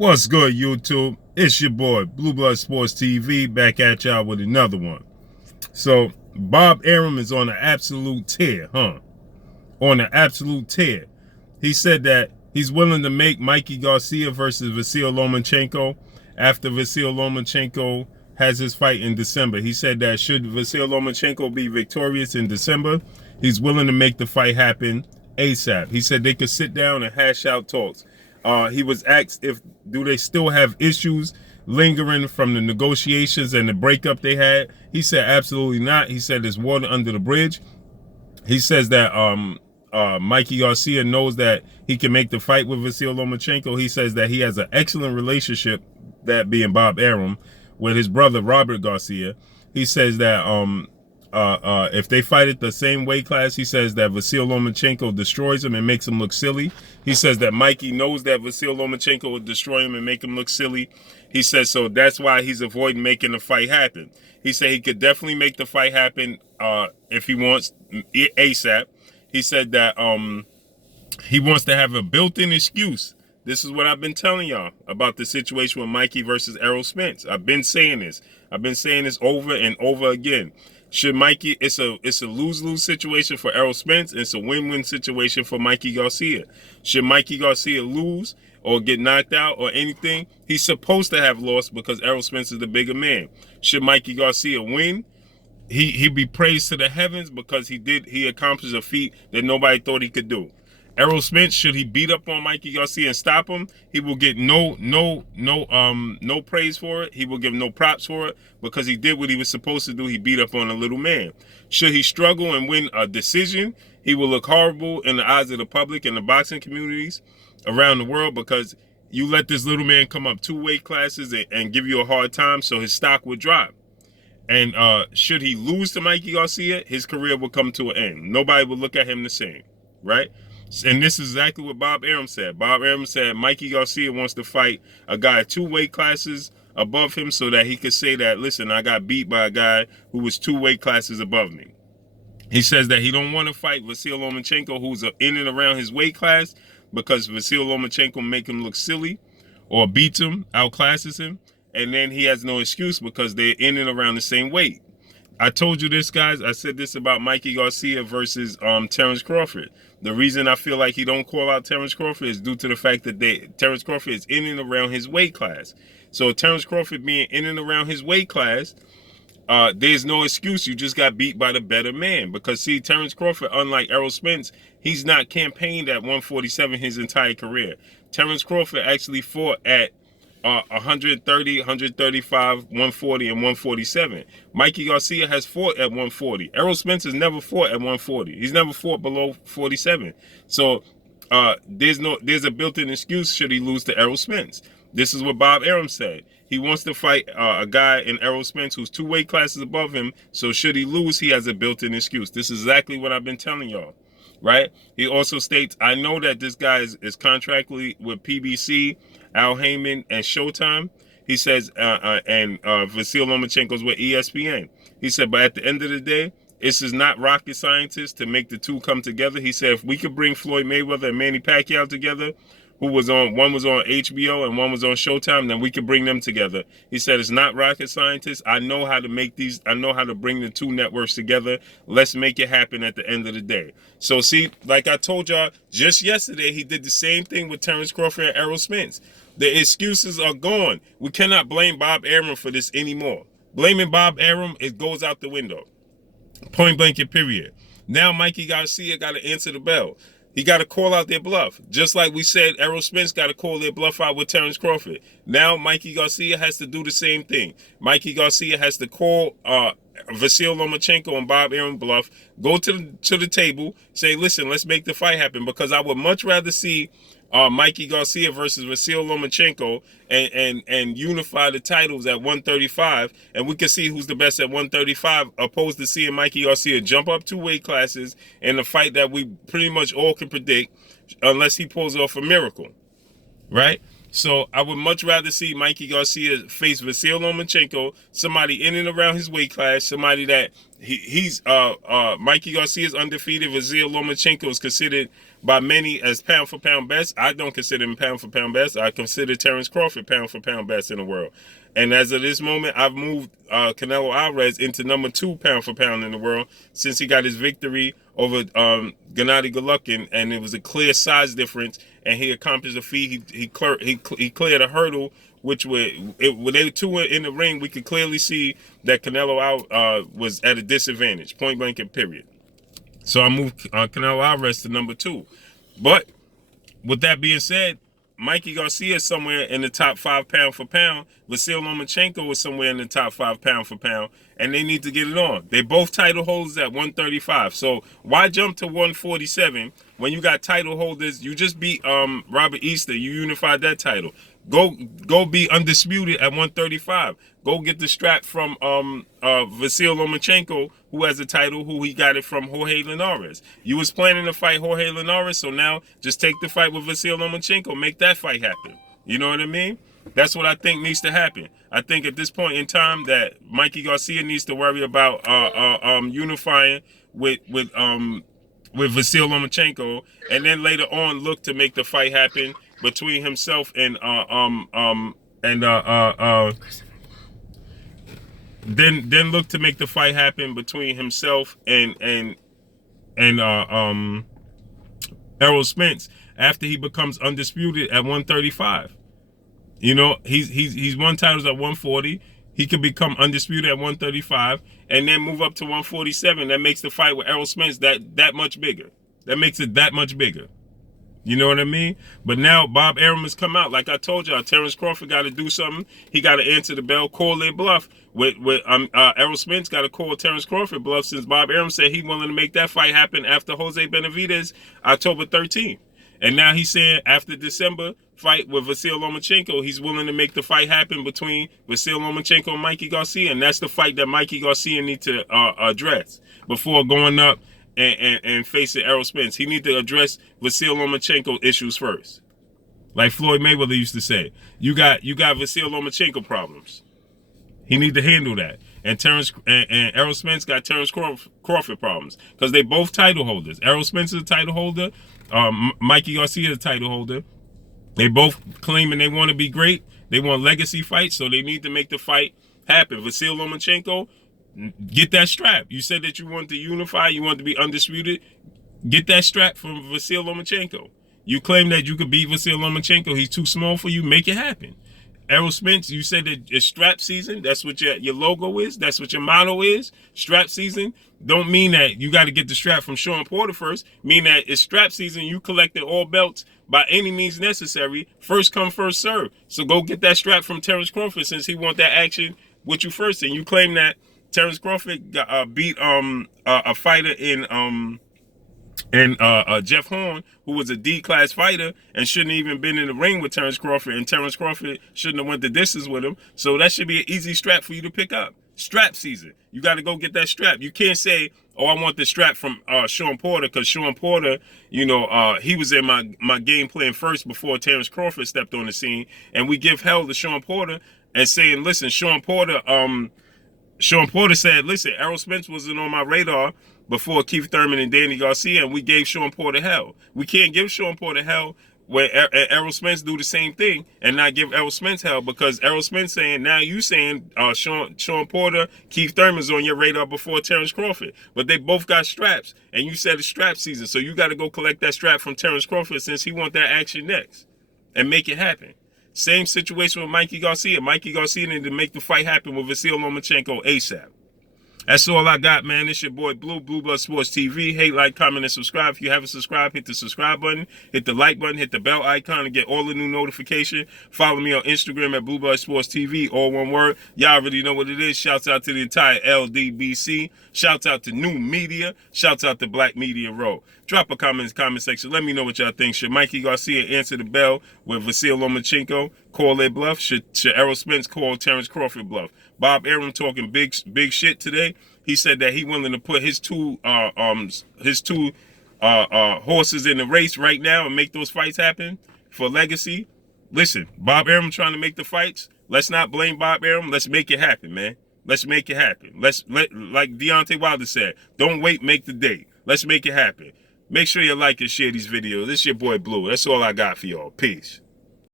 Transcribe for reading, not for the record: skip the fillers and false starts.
What's good, YouTube? It's your boy, Blue Blood Sports TV, back at y'all with another one. So, Bob Arum is on an absolute tear, On an absolute tear. He said that he's willing to make Mikey Garcia versus Vasyl Lomachenko after Vasyl Lomachenko has his fight in December. He said that should Vasyl Lomachenko be victorious in December, he's willing to make the fight happen ASAP. He said they could sit down and hash out talks. He was asked if do they still have issues lingering from the negotiations and the breakup they had. He said absolutely not. He said there's water under the bridge. He says that Mikey Garcia knows that he can make the fight with Vasyl Lomachenko. He says that he has an excellent relationship, that being Bob Arum, with his brother Robert Garcia. He says that if they fight at the same weight class, he says that Vasyl Lomachenko destroys him and makes him look silly. He says that Mikey knows that Vasyl Lomachenko will destroy him and make him look silly. He says so that's why he's avoiding making the fight happen. He said he could definitely make the fight happen if he wants ASAP. He said that he wants to have a built-in excuse. This is what I've been telling y'all about the situation with Mikey versus Errol Spence. I've been saying this. I've been saying this over and over again. Should Mikey, it's a lose-lose situation for Errol Spence, and it's a win-win situation for Mikey Garcia. Should Mikey Garcia lose or get knocked out or anything, he's supposed to have lost because Errol Spence is the bigger man. Should Mikey Garcia win, he'd be praised to the heavens because he accomplished a feat that nobody thought he could do. Errol Spence, should he beat up on Mikey Garcia and stop him, he will get no praise for it. He will give no props for it because he did what he was supposed to do. He beat up on a little man. Should he struggle and win a decision, he will look horrible in the eyes of the public and the boxing communities around the world because you let this little man come up 2 weight classes and give you a hard time, so his stock would drop. And should he lose to Mikey Garcia, his career will come to an end. Nobody will look at him the same, right? And this is exactly what Bob Arum said. Bob Arum said Mikey Garcia wants to fight a guy 2 weight classes above him so that he could say that, listen, I got beat by a guy who was 2 weight classes above me. He says that he don't want to fight Vasyl Lomachenko, who's in and around his weight class, because Vasyl Lomachenko make him look silly or beats him, outclasses him, and then he has no excuse because they're in and around the same weight. I told you this, guys. I said this about Mikey Garcia versus Terence Crawford. The reason I feel like he don't call out Terence Crawford is due to the fact that Terence Crawford is in and around his weight class. So Terence Crawford being in and around his weight class, there's no excuse. You just got beat by the better man. Because see, Terence Crawford, unlike Errol Spence, he's not campaigned at 147 his entire career. Terence Crawford actually fought at 130, 135, 140, and 147. Mikey Garcia has fought at 140. Errol Spence has never fought at 140. He's never fought below 47. So there's a built-in excuse should he lose to Errol Spence. This is what Bob Arum said. He wants to fight a guy in Errol Spence who's 2 weight classes above him. So should he lose, he has a built-in excuse. This is exactly what I've been telling y'all. Right? He also states, I know that this guy is contractually with PBC, Al Heyman, and Showtime. He says, and Vasyl Lomachenko's with ESPN. He said, but at the end of the day, this is not rocket scientists to make the two come together. He said, if we could bring Floyd Mayweather and Manny Pacquiao together, one was on HBO and one was on Showtime, then we could bring them together. He said, it's not rocket scientists. I know how to make these, I know how to bring the 2 networks together. Let's make it happen at the end of the day. So see, like I told y'all, just yesterday, he did the same thing with Terence Crawford and Errol Spence. The excuses are gone. We cannot blame Bob Arum for this anymore. Blaming Bob Arum, it goes out the window. Point blank and period. Now Mikey Garcia got to answer the bell. He got to call out their bluff. Just like we said, Errol Spence got to call their bluff out with Terence Crawford. Now Mikey Garcia has to do the same thing. Mikey Garcia has to call Vasyl Lomachenko and Bob Arum bluff, go to the table, say, listen, let's make the fight happen, because I would much rather see Mikey Garcia versus Vasyl Lomachenko and unify the titles at 135, and we can see who's the best at 135, opposed to seeing Mikey Garcia jump up 2 weight classes in a fight that we pretty much all can predict, unless he pulls off a miracle, right? So I would much rather see Mikey Garcia face Vasyl Lomachenko, somebody in and around his weight class, somebody that he's Mikey Garcia is undefeated. Vasyl Lomachenko is considered by many as pound for pound best. I don't consider him pound for pound best. I consider Terence Crawford pound for pound best in the world. And as of this moment, I've moved Canelo Alvarez into #2 pound for pound in the world since he got his victory over Gennady Golovkin, and it was a clear size difference, and he accomplished a feat. He cleared a hurdle, which when they were two in the ring, we could clearly see that Canelo was at a disadvantage, point blank and period. So I moved Canelo Alvarez to #2. But with that being said, Mikey Garcia is somewhere in the top 5 pound for pound. Vasyl Lomachenko is somewhere in the top 5 pound for pound, and they need to get it on. They both title holders at 135. So why jump to 147 when you got title holders? You just beat Robert Easter. You unified that title. Go be undisputed at 135. Go get the strap from Vasyl Lomachenko, who has a title, who he got it from Jorge Linares. You was planning to fight Jorge Linares, so now just take the fight with Vasyl Lomachenko. Make that fight happen. You know what I mean? That's what I think needs to happen. I think at this point in time that Mikey Garcia needs to worry about unifying with Vasyl Lomachenko, and then later on look to make the fight happen between himself and then look to make the fight happen between himself and Errol Spence after he becomes undisputed at 135. You know, he's won titles at 140. He could become undisputed at 135 and then move up to 147. That makes the fight with Errol Spence that much bigger. That makes it that much bigger. You know what I mean? But now Bob Arum has come out. Like I told y'all, Terence Crawford got to do something. He got to answer the bell, call their bluff. Errol Spence got to call Terence Crawford bluff, since Bob Arum said he willing to make that fight happen after Jose Benavidez October 13th. And now he's saying after December fight with Vasyl Lomachenko, he's willing to make the fight happen between Vasyl Lomachenko and Mikey Garcia. And that's the fight that Mikey Garcia needs to address before going up and facing Errol Spence. He needs to address Vasyl Lomachenko issues first. Like Floyd Mayweather used to say, you got Vasyl Lomachenko problems. He need to handle that. And Errol Spence got Terence Crawford problems, because they both title holders. Errol Spence is a title holder. Mikey Garcia is a title holder. They both claiming they want to be great. They want legacy fights, so they need to make the fight happen. Vasyl Lomachenko, get that strap. You said that you want to unify, you want to be undisputed. Get that strap from Vasyl Lomachenko. You claim that you could beat Vasyl Lomachenko. He's too small for you. Make it happen. Errol Spence, you said that it's strap season. That's what your logo is. That's what your motto is. Strap season. Don't mean that you got to get the strap from Sean Porter first. Mean that it's strap season. You collected all belts by any means necessary. First come, first serve. So go get that strap from Terence Crawford, since he want that action with you first. And you claim that Terence Crawford beat a fighter in Jeff Horn, who was a D-class fighter and shouldn't even been in the ring with Terence Crawford, and Terence Crawford shouldn't have went the distance with him. So that should be an easy strap for you to pick up. Strap season. You got to go get that strap. You can't say, oh, I want the strap from Sean Porter, because Sean Porter, you know, he was in my game plan first before Terence Crawford stepped on the scene. And we give hell to Sean Porter and saying, listen, Sean Porter said, listen, Errol Spence wasn't on my radar before Keith Thurman and Danny Garcia, and we gave Sean Porter hell. We can't give Sean Porter hell when Errol Spence do the same thing and not give Errol Spence hell, because Errol Spence saying, now you saying Sean Porter, Keith Thurman's on your radar before Terence Crawford. But they both got straps, and you said it's strap season, so you got to go collect that strap from Terence Crawford, since he want that action next, and make it happen. Same situation with Mikey Garcia. Mikey Garcia needed to make the fight happen with Vasyl Lomachenko ASAP. That's all I got, man. It's your boy Blue Blood Sports TV. Hate, like, comment, and subscribe. If you haven't subscribed, hit the subscribe button, hit the like button, hit the bell icon to get all the new notification. Follow me on Instagram at Blue Blood Sports TV, all one word. Y'all already know what it is. Shouts out to the entire LDBC. Shouts out to New Media. Shouts out to Black Media Row. Drop a comment in the comment section. Let me know what y'all think. Should Mikey Garcia answer the bell with Vasyl Lomachenko? Call their bluff. Should Errol Spence call Terence Crawford bluff? Bob Arum talking big shit today. He said that he willing to put his two horses in the race right now and make those fights happen for legacy. Listen, Bob Arum trying to make the fights. Let's not blame Bob Arum. Let's make it happen, man. Let's make it happen. Like Deontay Wilder said, don't wait, make the date. Let's make it happen. Make sure you like and share these videos. This your boy Blue. That's all I got for y'all. Peace.